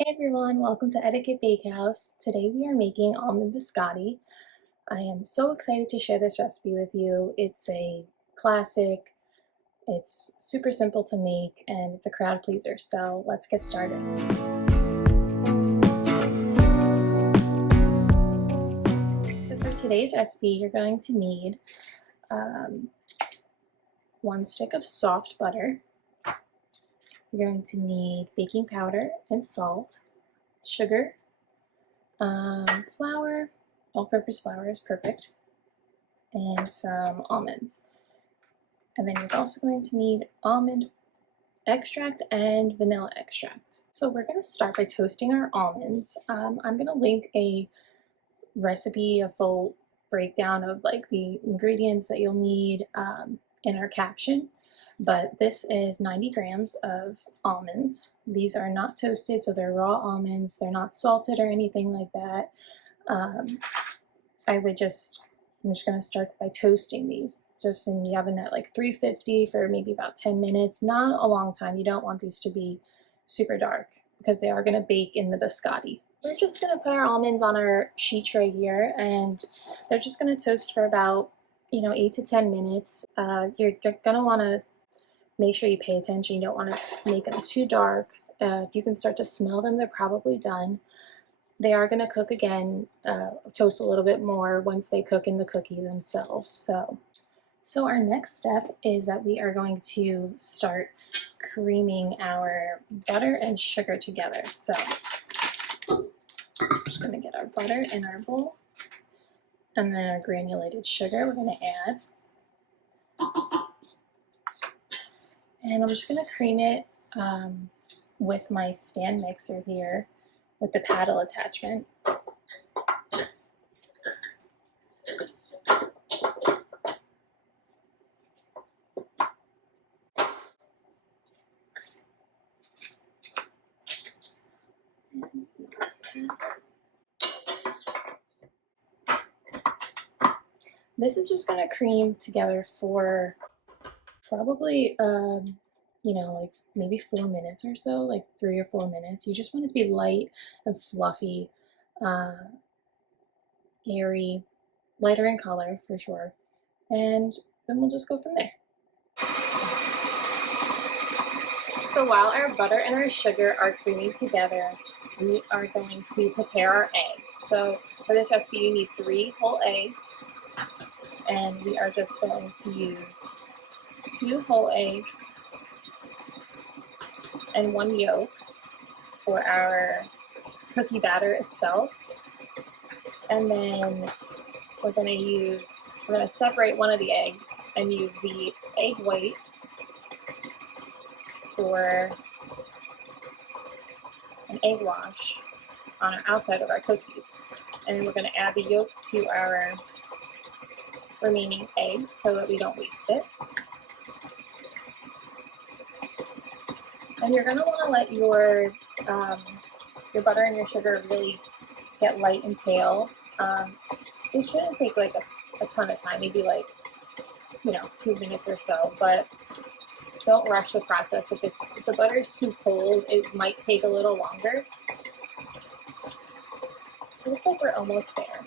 Hey everyone, welcome to Etiquette Bakehouse. Today we are making almond biscotti. I am so excited to share this recipe with you. It's a classic, it's super simple to make, and it's a crowd pleaser, so let's get started. So for today's recipe, you're going to need 1 stick of soft butter. You're going to need baking powder and salt, sugar, flour, all-purpose flour is perfect, and some almonds. And then you're also going to need almond extract and vanilla extract. So we're going to start by toasting our almonds. I'm going to link a recipe, a full breakdown of like the ingredients that you'll need in our caption. But this is 90 grams of almonds. These are not toasted, so they're raw almonds. They're not salted or anything like that. I'm just going to start by toasting these just in the oven at like 350 for maybe about 10 minutes. Not a long time. You don't want these to be super dark because they are going to bake in the biscotti. We're just going to put our almonds on our sheet tray here, and they're just going to toast for about 8 to 10 minutes. You're going to want to make sure you pay attention. You don't want to make them too dark. You can start to smell them. They're probably done. They are going to cook again, toast a little bit more once they cook in the cookie themselves. So our next step is that we are going to start creaming our butter and sugar together. So we're just going to get our butter in our bowl, and then our granulated sugar we're going to add. And I'm just going to cream it with my stand mixer here with the paddle attachment. This is just going to cream together for probably, like maybe 4 minutes or so, like 3 or 4 minutes. You just want it to be light and fluffy, airy, lighter in color for sure. And then we'll just go from there. So while our butter and our sugar are creaming together, we are going to prepare our eggs. So for this recipe, you need 3 whole eggs, and we are just going to use 2 whole eggs and 1 yolk for our cookie batter itself. And then we're going to separate one of the eggs and use the egg white for an egg wash on our outside of our cookies. And then we're going to add the yolk to our remaining eggs so that we don't waste it. And you're going to want to let your butter and your sugar really get light and pale. It shouldn't take like a ton of time, maybe like 2 minutes or so, but don't rush the process. If the butter is too cold, it might take a little longer. So it looks like we're almost there.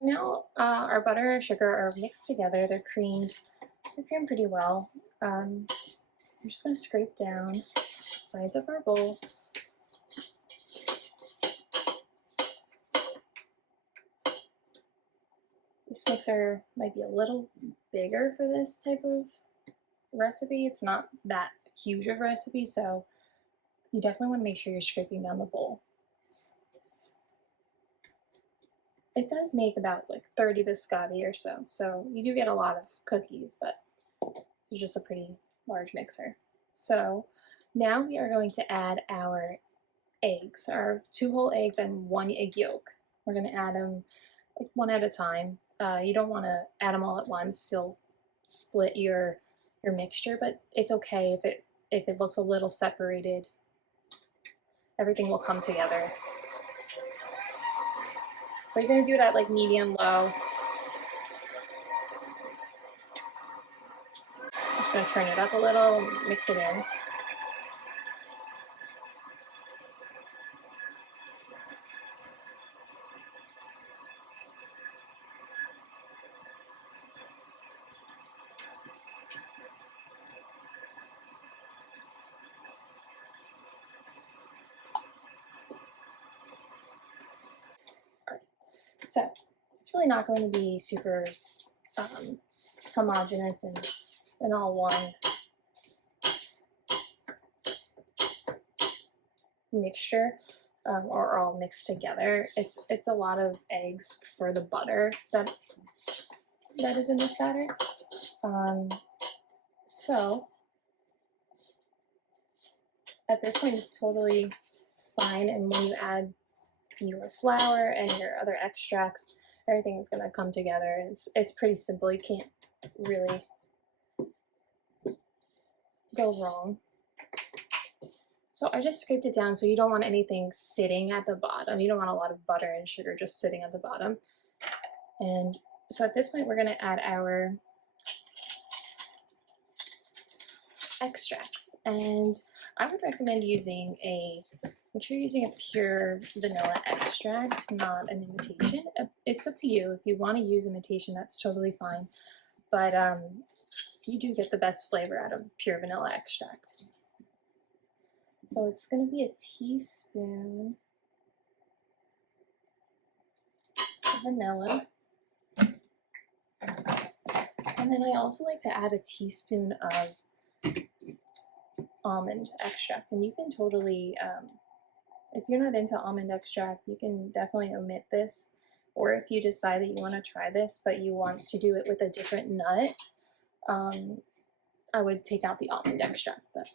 Now our butter and sugar are mixed together. They're creamed pretty well. I'm just going to scrape down the sides of our bowl. This mixer might be a little bigger for this type of recipe. It's not that huge of a recipe, so you definitely want to make sure you're scraping down the bowl. It does make about like 30 biscotti or so, so you do get a lot of cookies, but it's just a pretty large mixer. So now we are going to add our eggs, our 2 whole eggs and 1 egg yolk. We're going to add them like one at a time. You don't want to add them all at once. You'll split your mixture, but it's okay if it looks a little separated. Everything will come together. So you're going to do it at like medium low. Just going to turn it up a little, mix it in. So it's really not going to be super homogeneous and all one mixture, or all mixed together. It's a lot of eggs for the butter that is in this batter. So at this point, it's totally fine, and when you add your flour and your other extracts, everything is going to come together, and it's pretty simple. You can't really go wrong. So I just scraped it down, so you don't want anything sitting at the bottom. You don't want a lot of butter and sugar just sitting at the bottom. And so at this point, we're going to add our extracts, and I would recommend using make sure you're using a pure vanilla extract, not an imitation. It's up to you. If you want to use imitation, that's totally fine, but you do get the best flavor out of pure vanilla extract. So it's going to be a teaspoon of vanilla, and then I also like to add a teaspoon of almond extract, and you can totally, if you're not into almond extract, you can definitely omit this, or if you decide that you want to try this but you want to do it with a different nut, I would take out the almond extract. But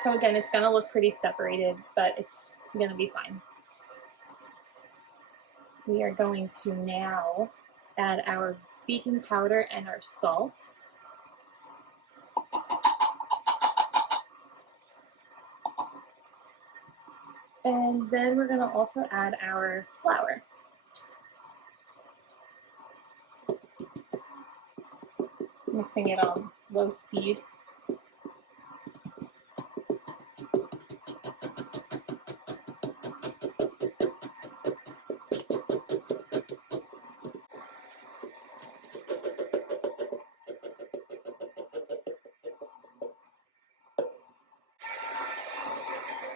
so again, it's going to look pretty separated, but it's going to be fine. We are going to now add our baking powder and our salt. And then we're going to also add our flour. Mixing it on low speed.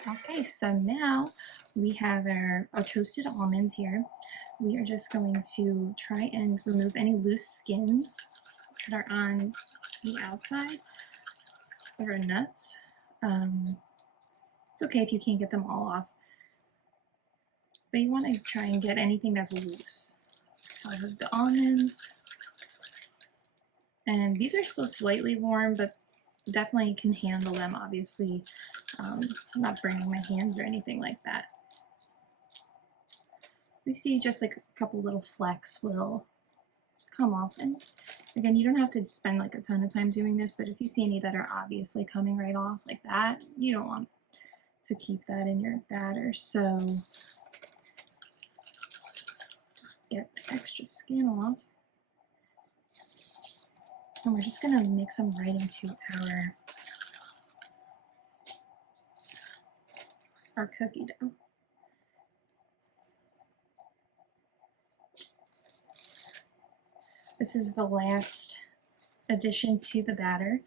Okay, so now we have our toasted almonds here. We are just going to try and remove any loose skins that are on the outside of our nuts. It's okay if you can't get them all off, but you want to try and get anything that's loose out of the almonds. And these are still slightly warm, but definitely can handle them, obviously. I'm not burning my hands or anything like that. We see just like a couple little flecks will come off. And again, you don't have to spend like a ton of time doing this, but if you see any that are obviously coming right off like that, you don't want to keep that in your batter. So just get the extra skin off. And we're just going to mix them right into our cookie dough. This is the last addition to the batter.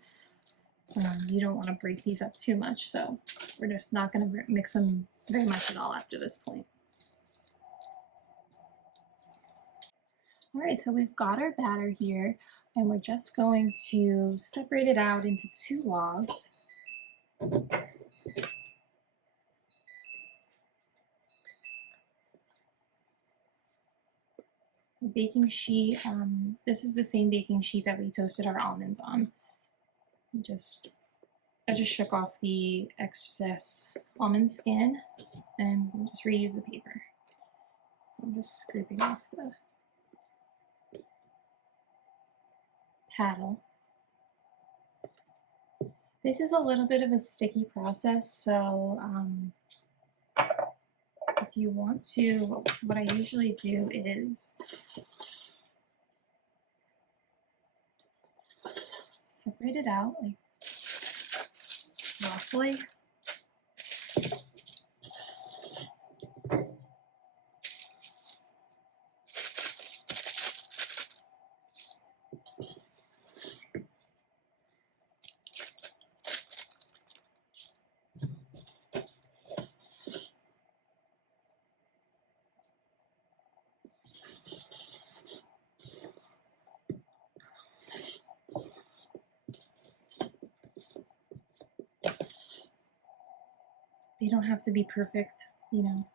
You don't want to break these up too much, so we're just not going to mix them very much at all after this point. All right, so we've got our batter here, and we're just going to separate it out into 2 logs. The baking sheet, this is the same baking sheet that we toasted our almonds on. I just shook off the excess almond skin and just reuse the paper. So I'm just scraping off the paddle. This is a little bit of a sticky process, so if you want to, what I usually do is separate it out like roughly. They don't have to be perfect, you know,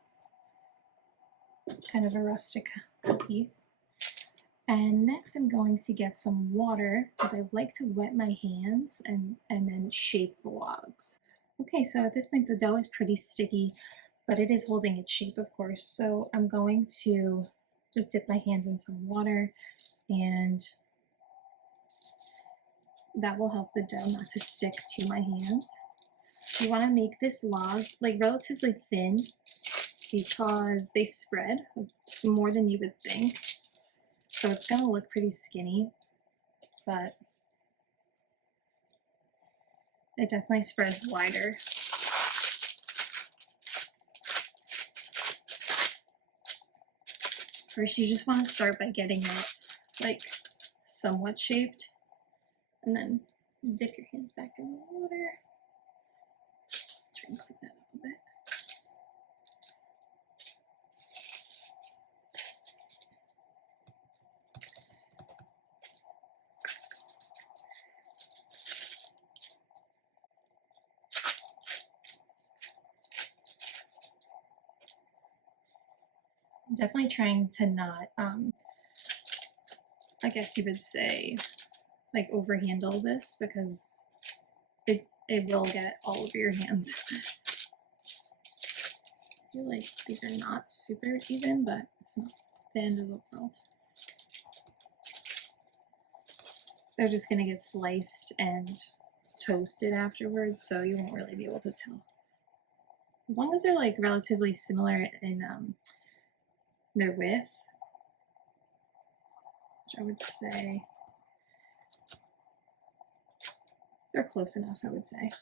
kind of a rustic cookie. And next I'm going to get some water because I like to wet my hands and then shape the logs. Okay, so at this point the dough is pretty sticky, but it is holding its shape, of course. So I'm going to just dip my hands in some water, and that will help the dough not to stick to my hands. You want to make this log like relatively thin because they spread more than you would think. So it's going to look pretty skinny, but it definitely spreads wider. First, you just want to start by getting it like somewhat shaped, and then dip your hands back in the water. Try and clean that up a bit. I'm definitely trying to not, I guess you would say, like overhandle this because it will get all over your hands. I feel like these are not super even, but it's not the end of the world. They're just gonna get sliced and toasted afterwards, so you won't really be able to tell. As long as they're like relatively similar in their width, which I would say they're close enough, I would say.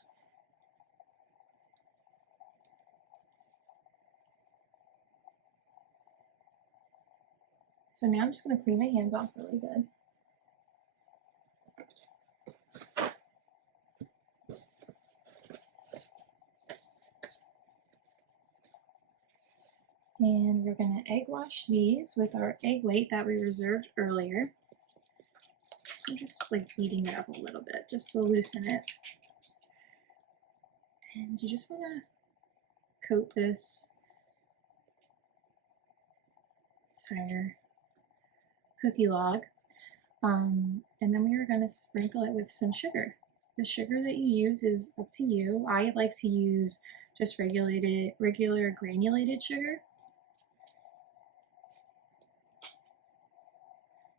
So now I'm just going to clean my hands off really good. And we're going to egg wash these with our egg white that we reserved earlier. I'm just like beating it up a little bit just to loosen it. And you just want to coat this entire cookie log. And then we are going to sprinkle it with some sugar. The sugar that you use is up to you. I like to use just regular granulated sugar.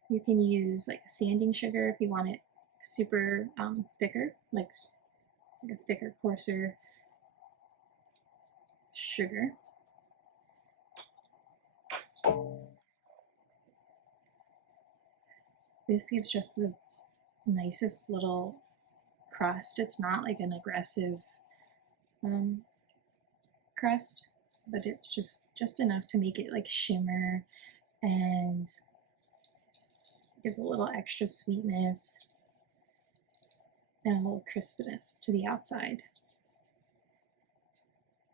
You can use like sanding sugar if you want it super thicker, like a thicker, coarser sugar. This gives just the nicest little crust. It's not like an aggressive crust, but it's just enough to make it like shimmer and gives a little extra sweetness and a little crispness to the outside.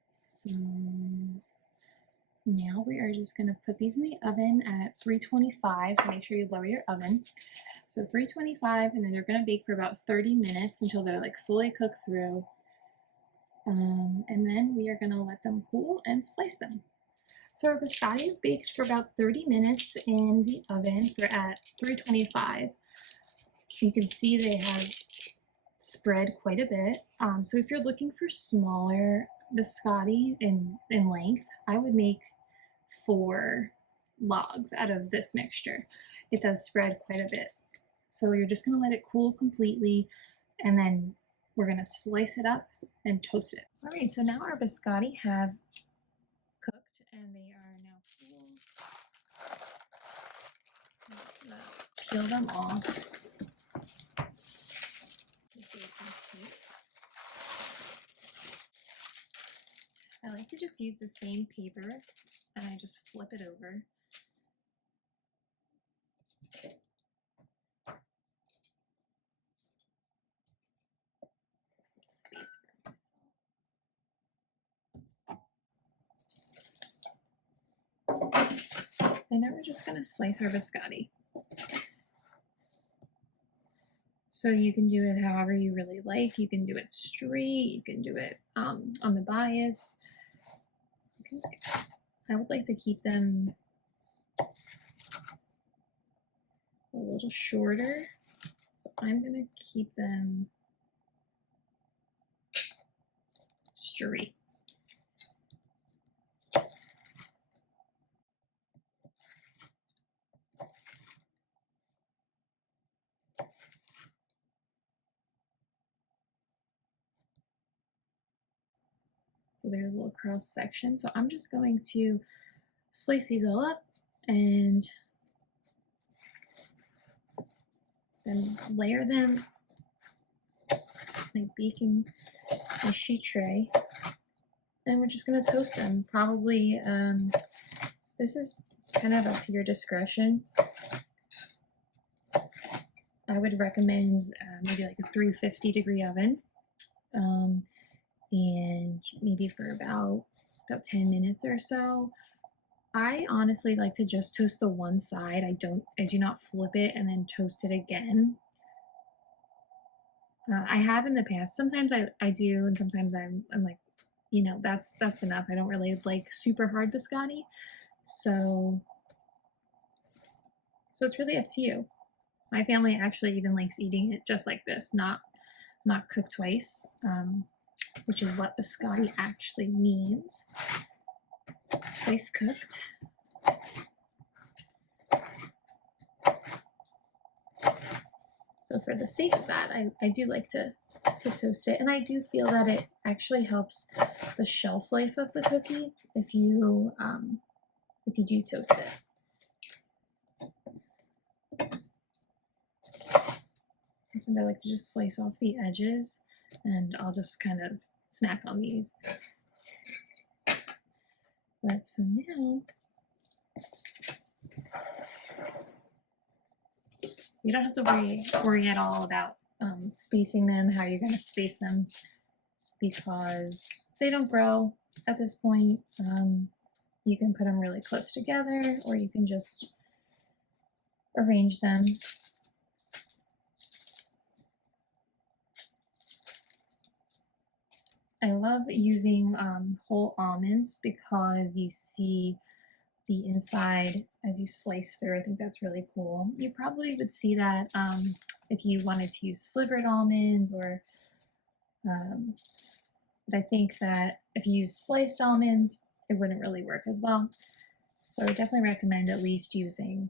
So now we are just going to put these in the oven at 325, so make sure you lower your oven. So 325, and then they're going to bake for about 30 minutes until they're like fully cooked through. And then we are going to let them cool and slice them. So our biscotti bakes for about 30 minutes in the oven at 325. You can see they have spread quite a bit. So if you're looking for smaller biscotti in length, I would make 4 logs out of this mixture. It does spread quite a bit. So you're just going to let it cool completely, and then we're going to slice it up and toast it. All right, so now our biscotti have cooked and they are now cool. Peel them off. I like to just use the same paper and I just flip it over. Some space for myself. And now we're just going to slice our biscotti. So you can do it however you really like. You can do it straight, you can do it on the bias. I would like to keep them a little shorter, so I'm going to keep them straight. So there's a little cross section. So I'm just going to slice these all up and then layer them in a sheet tray. And we're just going to toast them. Probably, this is kind of up to your discretion. I would recommend maybe like a 350-degree oven. And maybe for about 10 minutes or so. I honestly like to just toast the one side. I do not flip it and then toast it again. I have in the past. Sometimes I do, and sometimes I'm like, you know, that's enough. I don't really like super hard biscotti. So it's really up to you. My family actually even likes eating it just like this, not cooked twice. Which is what biscotti actually means. Twice cooked. So for the sake of that, I do like to toast it, and I do feel that it actually helps the shelf life of the cookie if you do toast it. And I like to just slice off the edges, and I'll just kind of snack on these. But so now, you don't have to worry at all about spacing them, how you're going to space them, because they don't grow at this point. You can put them really close together, or you can just arrange them. I love using whole almonds because you see the inside as you slice through. I think that's really cool. You probably would see that if you wanted to use slivered almonds, or but I think that if you use sliced almonds, it wouldn't really work as well. So I would definitely recommend at least using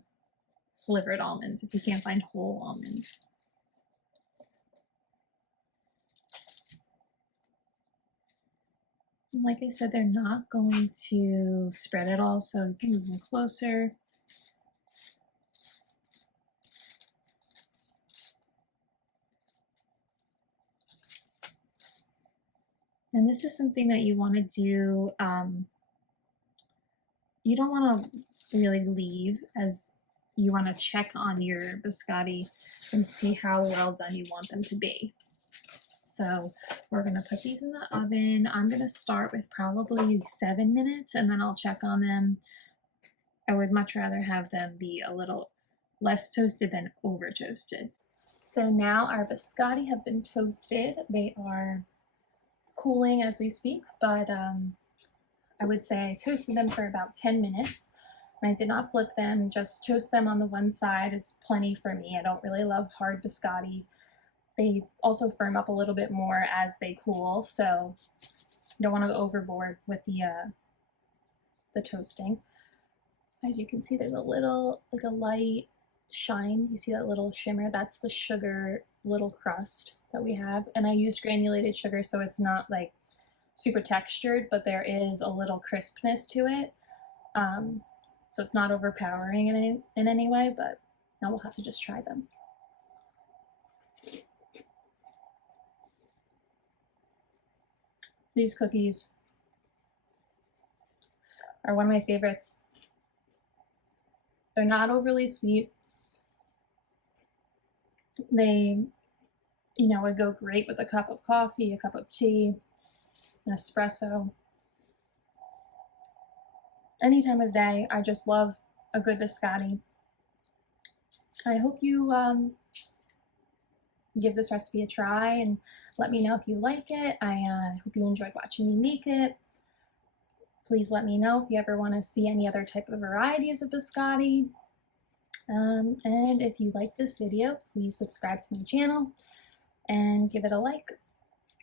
slivered almonds if you can't find whole almonds. Like I said, they're not going to spread at all, so you can move them closer. And this is something that you want to do. You don't want to really leave, as you want to check on your biscotti and see how well done you want them to be. So we're going to put these in the oven. I'm going to start with probably 7 minutes, and then I'll check on them. I would much rather have them be a little less toasted than over toasted. So now our biscotti have been toasted. They are cooling as we speak, but I would say I toasted them for about 10 minutes. And I did not flip them, just toast them on the one side is plenty for me. I don't really love hard biscotti. They also firm up a little bit more as they cool, so you don't want to go overboard with the toasting. As you can see, there's a little, like a light shine. You see that little shimmer? That's the sugar little crust that we have. And I used granulated sugar, so it's not like super textured, but there is a little crispness to it. So it's not overpowering in any way, but now we'll have to just try them. These cookies are one of my favorites. They're not overly sweet. They, would go great with a cup of coffee, a cup of tea, an espresso. Any time of day, I just love a good biscotti. I hope you give this recipe a try and let me know if you like it. I hope you enjoyed watching me make it. Please let me know if you ever want to see any other type of varieties of biscotti. And if you like this video, please subscribe to my channel and give it a like.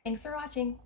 Thanks for watching.